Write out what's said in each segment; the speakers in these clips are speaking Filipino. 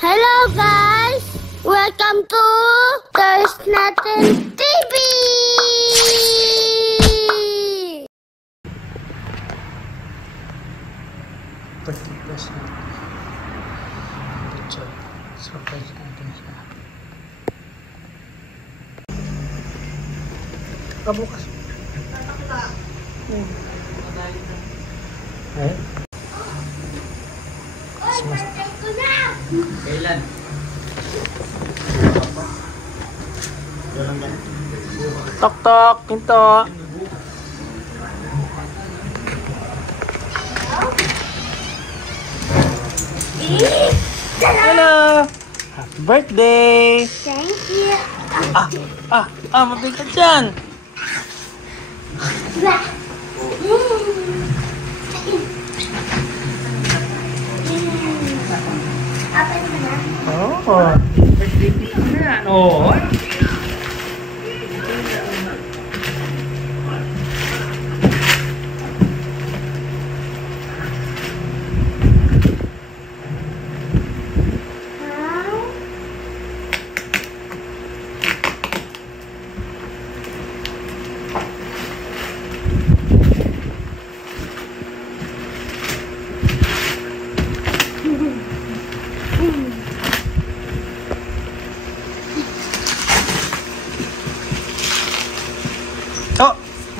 Hello guys! Welcome to There's Nothing TV! Pagkipas na. Surprise natin siya. Kabukas. Eh? Christmas. Kailan? Tok tok, pinto. Hello. Happy birthday. Thank you! Mabig ka dyan. Open mo na. Oh, birthday ko na yan. Oh.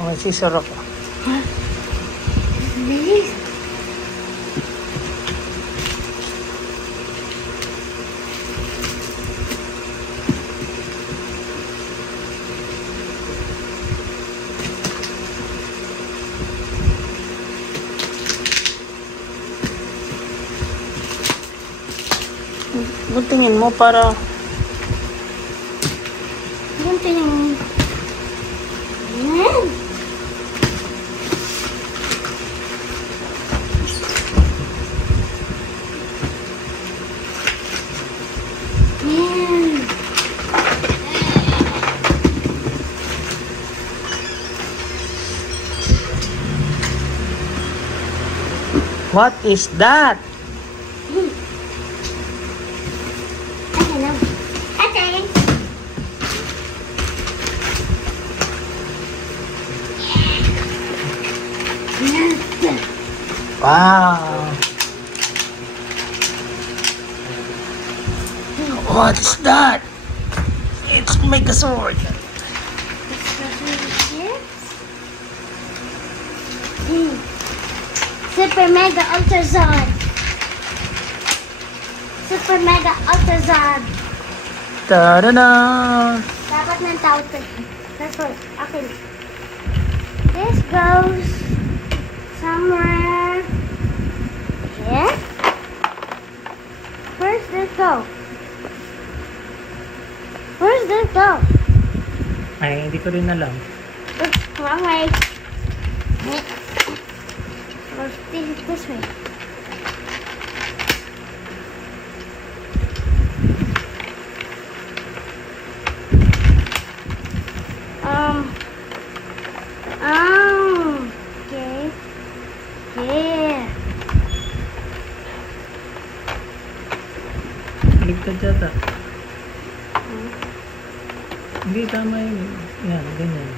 Oh, sisara ko. Bilis! Tingin mo para... Ganito yung... Ayan! Ayan! What is that? Ayan. Ayan. Wow. What is that? It's Megazord. Super Mega Ultra Zord. Super Mega Ultra Zord. Ta-da-da! Dapat ng tawag ko. That's what. Okay. This goes somewhere here. Where's this go? Where's this go? Ay, hindi ko rin alam. Oops, wrong way. Let's do it this way. Okay. Yeah. Ligtad yata. Hindi, tama yun. Yan, ganyan.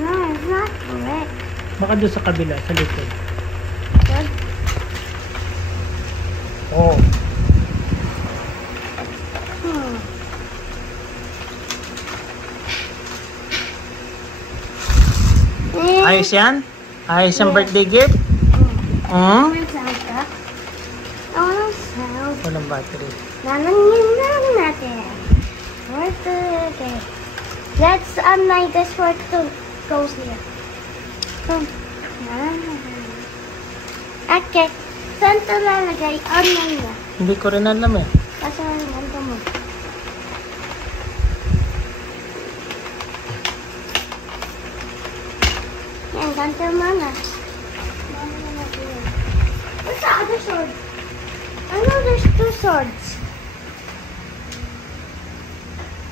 No, it's not correct. Baka doon sa kabila, sa likod. Good. Oh. Ayos yan? Ayos yung birthday gift? Hmm? Sound up. Oh, sound. Walang battery. Nanangin natin. Where's the... Okay. Let's unlike this word to goes here. So, okay. Saan ito lalagay? Online na. Hindi ko rin alam eh. Kasi ganito mo. Yan, ganito mana. What's the other sword? I know there's two swords.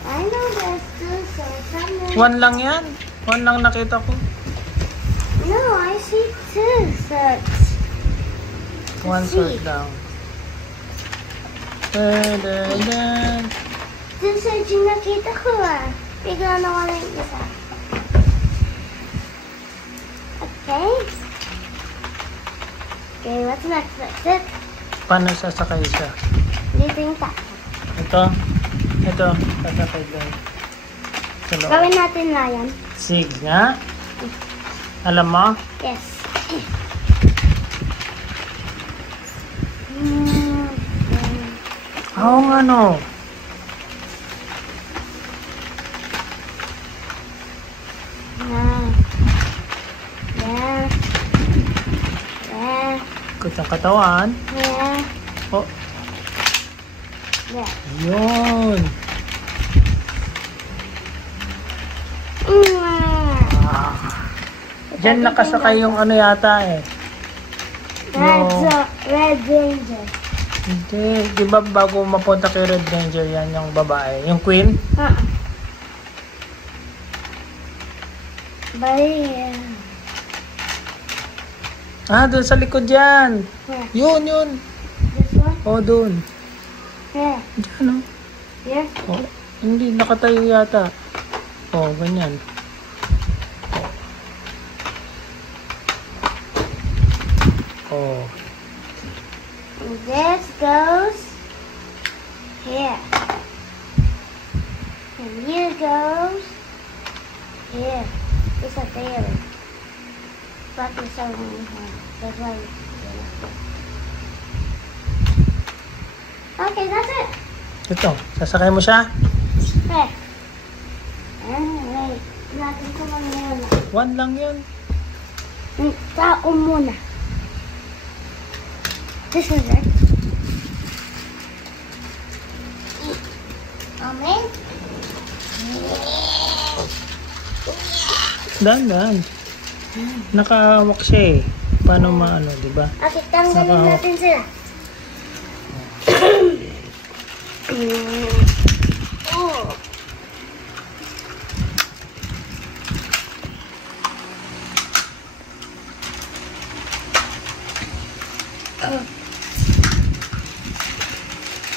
I know there's two swords. One lang yan. One lang nakita ko. see two sorts. One sort lang. Two sorts yung nakita ko ah. Bigla na wala yung isa. Okay. Okay, what's next? That's it. Paano sasakay siya? Dito yung ta. Ito, sasakay doon. Sa loob. Gawin natin na yan. Sige nga. Alam mo? Yes. Oo nga no. Yeah. Yeah. Ikot ang katawan. Yeah. Oh, Yeah. yun. Ah. Diyan nakasakay yung ano yata eh. Red Ranger. Hindi. Di ba bago mapunta kay Red Ranger yan yung babae? Yung queen? Bye. Ah, doon sa likod yan. Yeah. Yun. This one? Oh, doon. Yeah. Diyan oh. Yeah. Oh, hindi, nakatayo yata. Oh, ganyan. Oh. And this goes here. And you goes here. It's a tail. But it's a one. That's why. Okay, that's it. Ito, sasakay mo siya? Hey. Wait. Natin ko muna. One lang yun. Tao muna. This is it. Amen. Dahan. Nakahawak siya eh. Paano maano, di ba? Okay, tanggalin natin sila. Oh.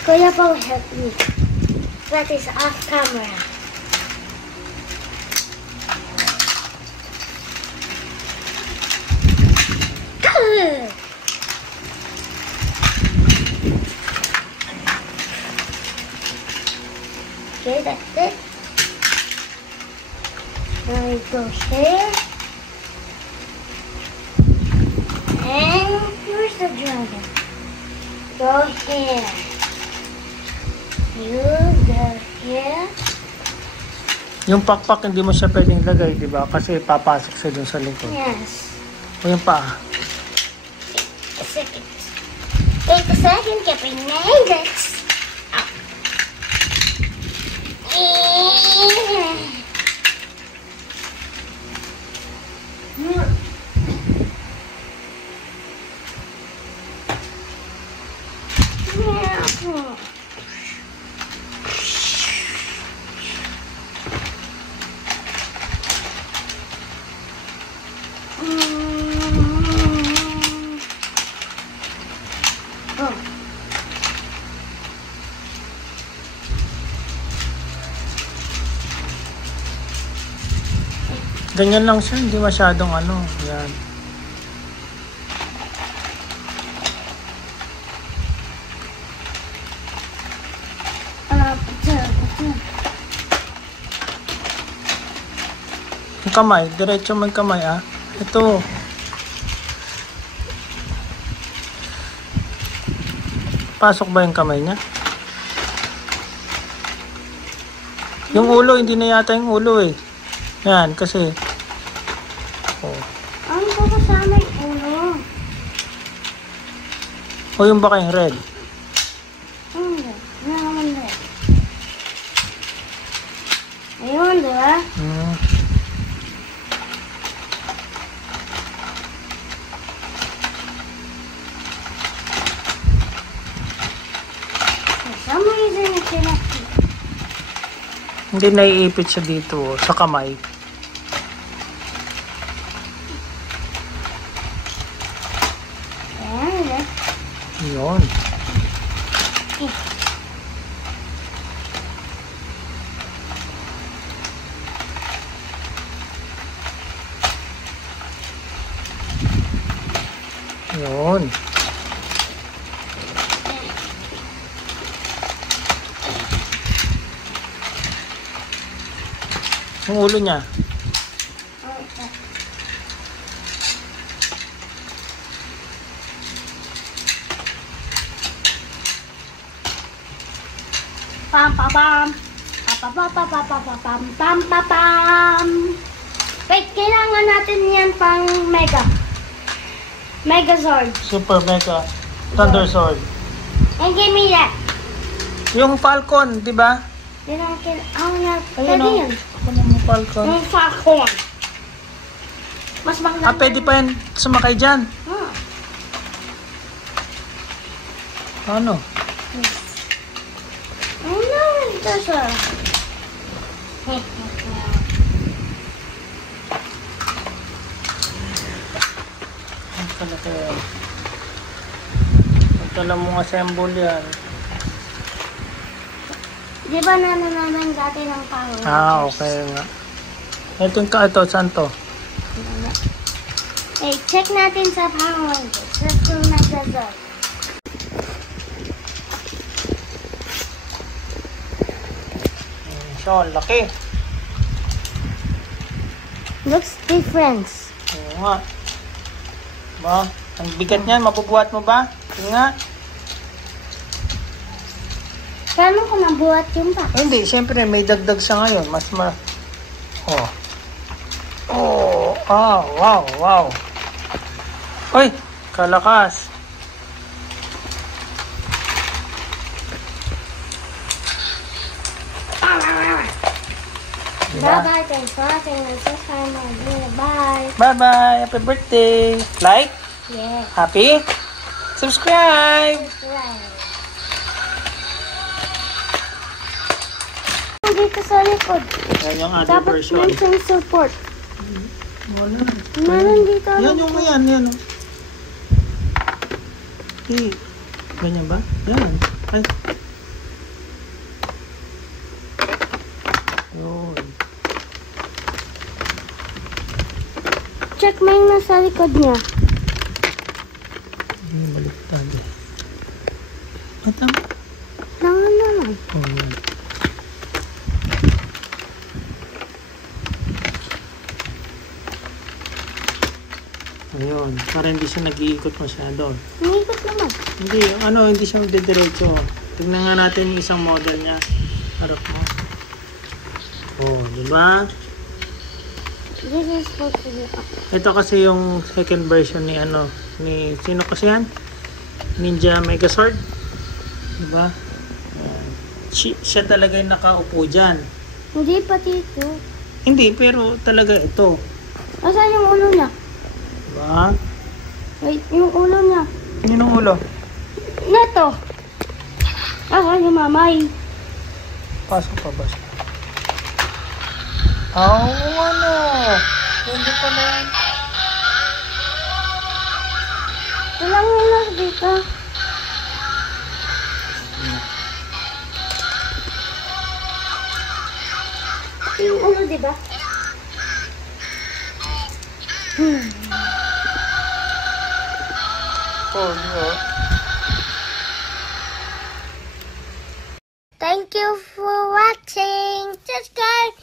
Kuya Paul, help me. That is off camera. Okay, that's it. Now it goes here. And here's the dragon. Go here. You go here. Yung pakpak hindi mo siya pwedeng lagay, di ba? Kasi papasok siya dun sa likod. Yes. O yung paa. A second. Wait a second, Captain Hendrix. Ganyan lang siya, hindi masyadong ano. Yan. Yung kamay, diretso mo yung kamay ah. Ito. Pasok ba yung kamay niya? Yung ulo, hindi na yata yung ulo eh. Yan, kasi oh. Ano ko kasama yung ulo? O yung baka yung red. Hindi. Ano naman red? Ayun, diba? For some reason, it cannot fit. Hindi naiipit siya dito sa kamay. Yun. Yun. Yung ulo niya. Pam pam pam. Pam pam pam pam pam pam pam pam pam. Wait, kailangan natin yan pang mega. Megazord. Super Mega Thunder Sword. And give me that. Yung Falcon, di ba? Then I can, pwede Ayun o. yan. Ako yung Falcon. Yung Falcon. Mas maganda. Pwede pa yan sumakay dyan. Hmm. Ano? Oh no, there's a... Ang kalaki yan. Pagkala mong assemble yan. Di ba nananaman dati ng Power Rangers? Okay nga. Ito, saan to? Hey, check natin sa Power Rangers. Let's go Megazord. Siya, ang laki. Looks different. Oo nga. Ba? Ang bigat niyan, mabubuhat mo ba? Sige nga. Paano ko nabuhat yung pa? Hindi, siyempre may dagdag sa ngayon. Oh. Oh, wow. Uy, kalakas. Bye-bye. Thanks for watching. Subscribe my video. Bye. Bye-bye. Happy birthday. Like? Yeah. Happy? Subscribe. Right. Dito sa likod. Yan yung other Dapat version. mention support. Wala. Meron dito. Yan yung yan. Eh, ganyan ba? Yan. Ay. Yun. Check mo yung nasa likod niya. Baliktad eh. Matang. Langan naman. Oh, yan. Ayun, para hindi siya nag-iikot masyado. Umikot naman. Hindi, hindi siya magdidiretso. Tignan nga natin yung isang model niya. Harap mo. Oh, di ba? This is supposed to be up. Ito kasi yung second version ni sino kasi yan? Ninja Megazord. Di ba? Ayan. Siya talaga yung nakaupo dyan. Hindi pati ito. Hindi, pero talaga ito. Asan yung ulo niya? Diba? Wait, yung ulo niya. Yun ang ulo. Neto. Yung mamay. Pasok pa ba siya? Ano? Hindi pa na yan. Walang ulo dito. Yung ulo, diba? Oh, yeah. Thank you for watching. Subscribe.